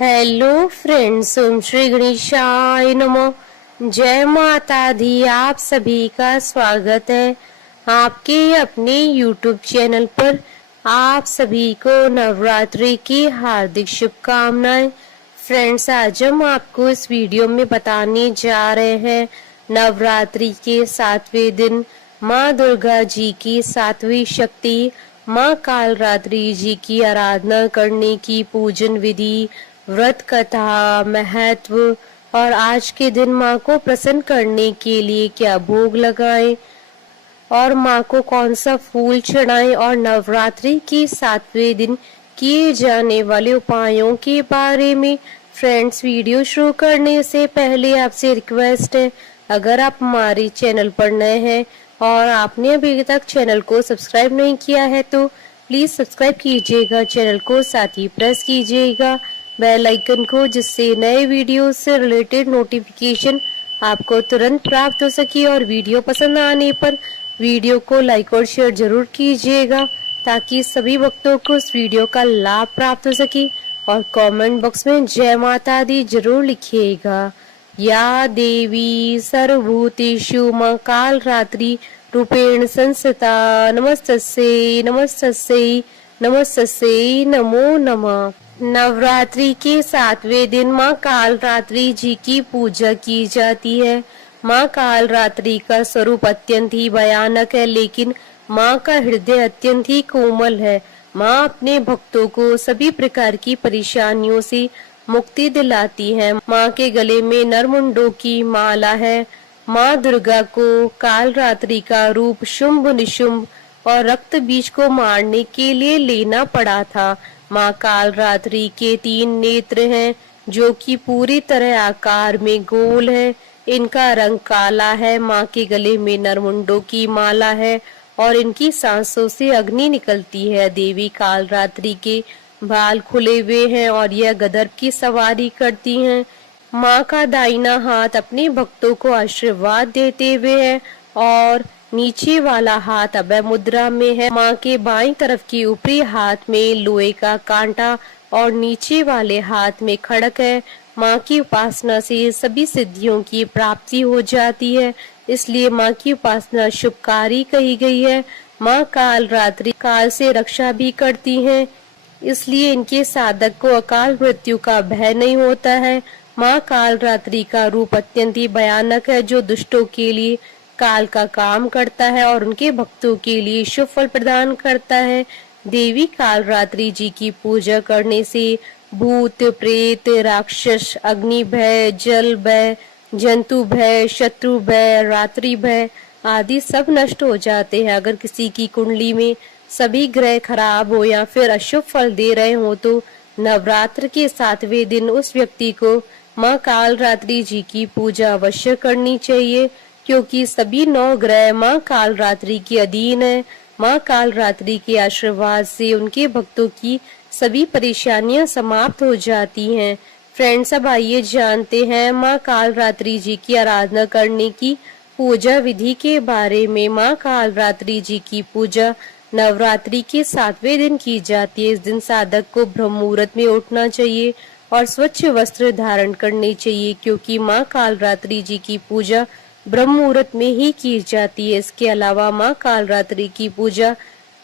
Hello friends, ओम श्री गणेशाय नमः। जय माता दी। आप सभी का स्वागत है आपके अपने यूट्यूब चैनल पर। आप सभी को नवरात्रि की हार्दिक शुभकामनाएं। फ्रेंड्स, आज हम आपको इस वीडियो में बताने जा रहे हैं नवरात्रि के 7वें दिन माँ दुर्गा जी की 7वीं शक्ति माँ कालरात्रि जी की आराधना करने की पूजन विधि, व्रत कथा, महत्व और आज के दिन माँ को प्रसन्न करने के लिए क्या भोग लगाएं और माँ को कौन सा फूल चढ़ाएं और नवरात्रि के 7वें दिन किए जाने वाले उपायों के बारे में। फ्रेंड्स, वीडियो शुरू करने से पहले आपसे रिक्वेस्ट है, अगर आप हमारे चैनल पर नए हैं और आपने अभी तक चैनल को सब्सक्राइब नहीं किया है तो प्लीज सब्सक्राइब कीजिएगा चैनल को, साथ ही प्रेस कीजिएगा बेल आइकन को, जिससे नए वीडियो से रिलेटेड नोटिफिकेशन आपको तुरंत प्राप्त हो सके। और वीडियो पसंद आने पर वीडियो को लाइक और शेयर जरूर कीजिएगा ताकि सभी भक्तों को इस वीडियो का लाभ प्राप्त हो सके। और कमेंट बॉक्स में जय माता दी जरूर लिखिएगा। या देवी सर्वभूतेषु मां कालरात्रि रूपेण संस्थिता नमस्तस्यै नमस्तस्यै नमस्तस्यै नमो नमः। नवरात्रि के 7वें दिन माँ कालरात्रि जी की पूजा की जाती है। माँ कालरात्रि का स्वरूप अत्यंत ही भयानक है, लेकिन माँ का हृदय अत्यंत ही कोमल है। माँ अपने भक्तों को सभी प्रकार की परेशानियों से मुक्ति दिलाती है। माँ के गले में नरमुंडों की माला है। माँ दुर्गा को कालरात्रि का रूप शुंभ निशुंभ और रक्त बीज को मारने के लिए लेना पड़ा था। माँ कालरात्रि के 3 नेत्र हैं जो कि पूरी तरह आकार में गोल है। इनका रंग काला है। माँ के गले में नरमुंडों की माला है और इनकी सांसों से अग्नि निकलती है। देवी कालरात्रि के बाल खुले हुए हैं और यह गदर की सवारी करती हैं। माँ का दाहिना हाथ अपने भक्तों को आशीर्वाद देते हुए है और नीचे वाला हाथ अभय मुद्रा में है। माँ के बाईं तरफ की ऊपरी हाथ में लोहे का कांटा और नीचे वाले हाथ में खड़क है। माँ की उपासना से सभी सिद्धियों की प्राप्ति हो जाती है, इसलिए माँ की उपासना शुभकारी कही गई है। माँ कालरात्रि काल से रक्षा भी करती हैं, इसलिए इनके साधक को अकाल मृत्यु का भय नहीं होता है। माँ कालरात्रि का रूप अत्यंत ही भयानक है, जो दुष्टों के लिए काल का काम करता है और उनके भक्तों के लिए शुभ फल प्रदान करता है। देवी कालरात्रि जी की पूजा करने से भूत प्रेत, राक्षस, अग्नि भय, जल भय, जंतु भय, शत्रु भय, रात्रि भय आदि सब नष्ट हो जाते हैं। अगर किसी की कुंडली में सभी ग्रह खराब हो या फिर अशुभ फल दे रहे हो तो नवरात्र के 7वें दिन उस व्यक्ति को माँ कालरात्रि जी की पूजा अवश्य करनी चाहिए, क्योंकि सभी 9 ग्रह माँ कालरात्रि के अधीन है। माँ कालरात्रि के आशीर्वाद से उनके भक्तों की सभी परेशानियां समाप्त हो जाती हैं। फ्रेंड्स, अब आइए जानते हैं माँ कालरात्रि जी की आराधना करने की पूजा विधि के बारे में। माँ कालरात्रि जी की पूजा नवरात्रि के 7वें दिन की जाती है। इस दिन साधक को ब्रह्म मुहूर्त में उठना चाहिए और स्वच्छ वस्त्र धारण करने चाहिए, क्योंकि माँ कालरात्रि जी की पूजा ब्रह्म मुहूर्त में ही की जाती है। इसके अलावा माँ कालरात्रि की पूजा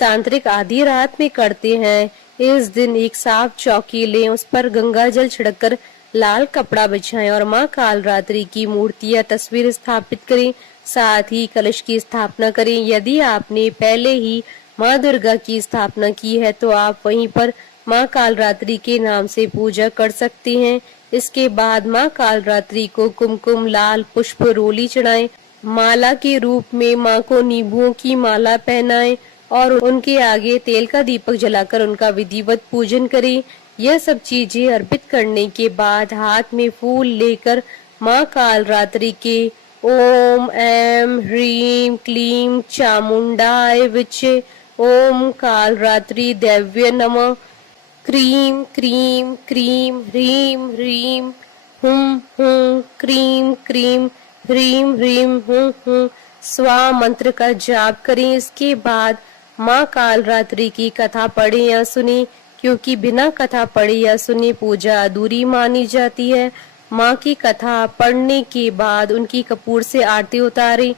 तांत्रिक आधी रात में करते हैं। इस दिन एक साफ चौकी लें, उस पर गंगा जल छिड़ककर लाल कपड़ा बिछाएं और माँ कालरात्रि की मूर्ति या तस्वीर स्थापित करें। साथ ही कलश की स्थापना करें। यदि आपने पहले ही माँ दुर्गा की स्थापना की है तो आप वहीं पर माँ कालरात्रि के नाम से पूजा कर सकते हैं। इसके बाद माँ कालरात्रि को कुमकुम, लाल पुष्प, रोली चढ़ाएं। माला के रूप में माँ को नींबुओं की माला पहनाएं और उनके आगे तेल का दीपक जलाकर उनका विधिवत पूजन करें। यह सब चीजें अर्पित करने के बाद हाथ में फूल लेकर माँ कालरात्रि के ओम ऐं ह्रीं क्लीं चामुंडाय विचे, ओम कालरात्रि देव्य नमः, क्रीं क्रीं क्रीं ह्रीं ह्रीं हुं हुं क्रीं क्रीं ह्रीं ह्रीं हुं हुं स्वा मंत्र का जाप करें। इसके बाद माँ कालरात्रि की कथा पढ़ें या सुने। क्योंकि बिना कथा पढ़े या सुने पूजा अधूरी मानी जाती है। माँ की कथा पढ़ने के बाद उनकी कपूर से आरती उतारें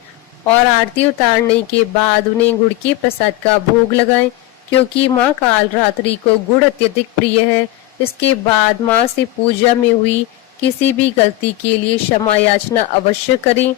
और आरती उतारने के बाद उन्हें गुड़ के प्रसाद का भोग लगाएं, क्योंकि माँ कालरात्रि को गुड़ अत्यधिक प्रिय है। इसके बाद माँ से पूजा में हुई किसी भी गलती के लिए क्षमा याचना अवश्य करें।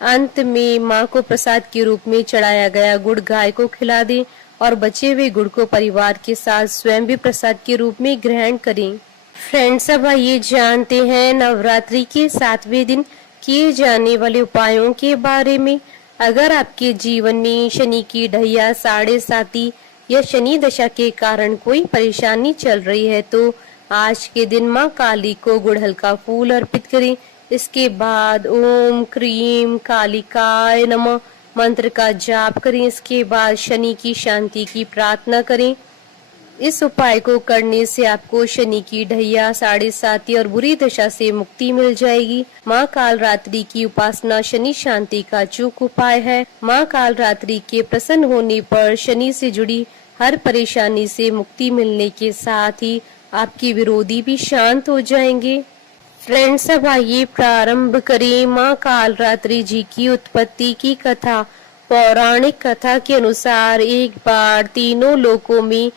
अंत में माँ को प्रसाद के रूप में चढ़ाया गया गुड़ गाय को खिला दें और बचे हुए गुड़ को परिवार के साथ स्वयं भी प्रसाद के रूप में ग्रहण करें। फ्रेंड्स, अब आइए जानते हैं नवरात्रि के 7वें दिन किए जाने वाले उपायों के बारे में। अगर आपके जीवन में शनि की ढैया, साढ़े साती या शनि दशा के कारण कोई परेशानी चल रही है तो आज के दिन माँ काली को गुड़हल का फूल अर्पित करें। इसके बाद ओम क्रीम कालिकाय नमः मंत्र का जाप करें। इसके बाद शनि की शांति की प्रार्थना करें। इस उपाय को करने से आपको शनि की ढैया, साढ़े साती और बुरी दशा से मुक्ति मिल जाएगी। माँ कालरात्रि की उपासना शनि शांति का अचूक उपाय है। माँ कालरात्रि के प्रसन्न होने पर शनि से जुड़ी हर परेशानी से मुक्ति मिलने के साथ ही आपके विरोधी भी शांत हो जाएंगे। फ्रेंड्स, अब आइए प्रारंभ करें माँ कालरात्रि जी की उत्पत्ति की कथा। पौराणिक कथा के अनुसार एक बार तीनों लोकों में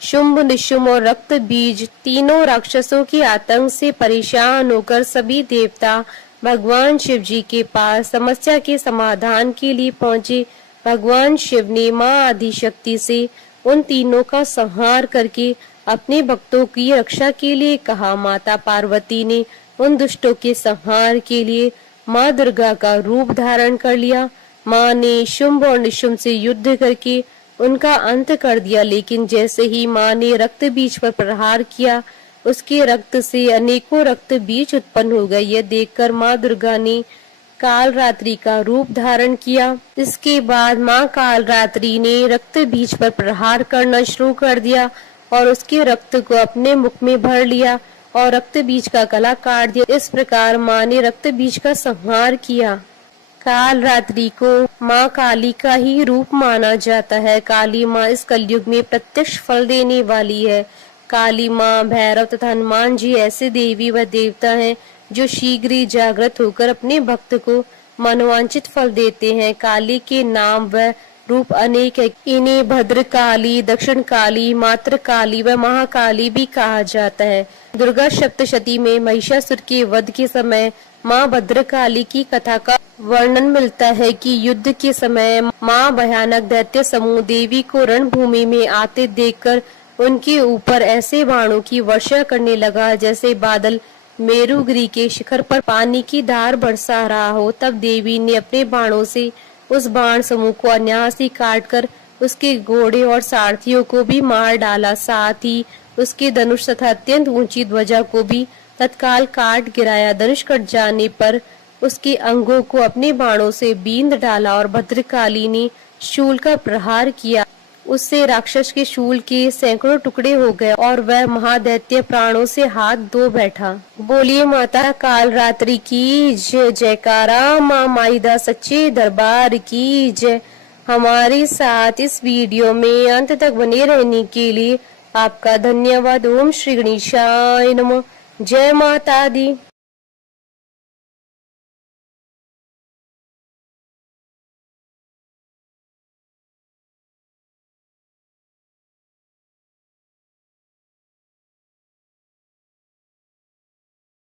शुंभ, निशुंभ और रक्त बीज तीनों राक्षसों के आतंक से परेशान होकर सभी देवता भगवान शिव जी के पास समस्या के समाधान के लिए पहुँचे। भगवान शिव ने माँ आदिशक्ति से उन तीनों का संहार करके अपने भक्तों की रक्षा के लिए कहा। माता पार्वती ने उन दुष्टों के संहार के लिए माँ दुर्गा का रूप धारण कर लिया। माँ ने शुंभ और निशुंभ से युद्ध करके उनका अंत कर दिया, लेकिन जैसे ही माँ ने रक्त बीज पर प्रहार किया, उसके रक्त से अनेकों रक्त बीज उत्पन्न हो गए। यह देखकर माँ दुर्गा ने कालरात्रि का रूप धारण किया। इसके बाद माँ कालरात्रि ने रक्त बीज पर प्रहार करना शुरू कर दिया और उसके रक्त को अपने मुख में भर लिया और रक्त बीज का गला काट दिया। इस प्रकार माँ ने रक्त बीज का संहार किया। कालरात्रि को माँ काली का ही रूप माना जाता है। काली माँ इस कलयुग में प्रत्यक्ष फल देने वाली है। काली माँ, भैरव तथा हनुमान जी ऐसे देवी व देवता हैं जो शीघ्र ही जागृत होकर अपने भक्त को मनोवांछित फल देते हैं। काली के नाम व रूप अनेक है। इन्हें भद्रकाली, दक्षिण काली, मात्र काली व महाकाली भी कहा जाता है। दुर्गा सप्तशती में महिषासुर के वध के समय माँ भद्रकाली की कथा का वर्णन मिलता है कि युद्ध के समय माँ भयानक दैत्य समूह देवी को रणभूमि में आते देखकर उनके ऊपर ऐसे बाणों की वर्षा करने लगा जैसे बादल मेरुगिरी के शिखर पर पानी की धार बरसा रहा हो। तब देवी ने अपने बाणों से उस बाण समूह को अनायास ही काटकर उसके घोड़े और सारथियों को भी मार डाला। साथ ही उसके धनुष तथा अत्यंत ऊंची ध्वजा को भी तत्काल काट गिराया। धनुष कट जाने पर उसके अंगों को अपने बाणों से बींध डाला और भद्रकाली ने शूल का प्रहार किया। उससे राक्षस के शूल के सैकड़ों टुकड़े हो गए और वह महादैत्य प्राणों से हाथ धो बैठा। बोलिए माता कालरात्रि की जय। जयकारा माँ माईदा सच्चे दरबार की जय। हमारे साथ इस वीडियो में अंत तक बने रहने के लिए आपका धन्यवाद। ओम श्री गणेशाय नमः। जय माता दी।